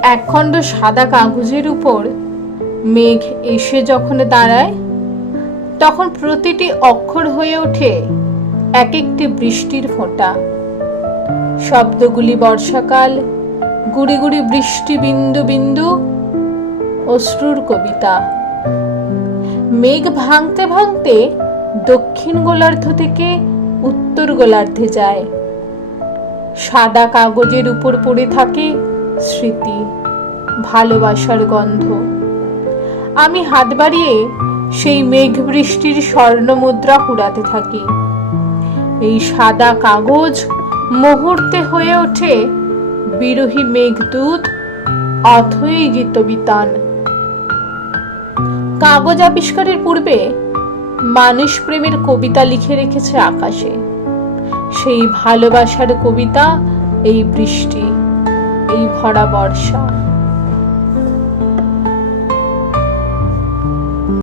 একখণ্ড সাদা কাগজের উপর মেঘ এসে যখন দাঁড়ায়, তখন প্রতিটি অক্ষর হয়ে ওঠে এক একটি বৃষ্টির ফোঁটা। শব্দগুলি বর্ষাকাল, গুড়ি গুড়ি বৃষ্টি, বিন্দু বিন্দু অশ্রুর কবিতা। মেঘ ভাঙতে ভাঙতে দক্ষিণ গোলার্ধ থেকে উত্তর গোলার্ধে যায়। সাদা কাগজের উপর পড়ে থাকে স্মৃতি, ভালোবাসার গন্ধ। আমি হাত বাড়িয়ে সেই মেঘ বৃষ্টির স্বর্ণ মুদ্রা কুড়াতে থাকি। এই সাদা কাগজ মুহূর্তে হয়ে ওঠে বিরহী মেঘদূত, অথৈ গীতবিতান। কাগজ আবিষ্কারের পূর্বে মানুষ প্রেমের কবিতা লিখে রেখেছে আকাশে। সেই ভালোবাসার কবিতা এই বৃষ্টি, এই ভরা বর্ষা।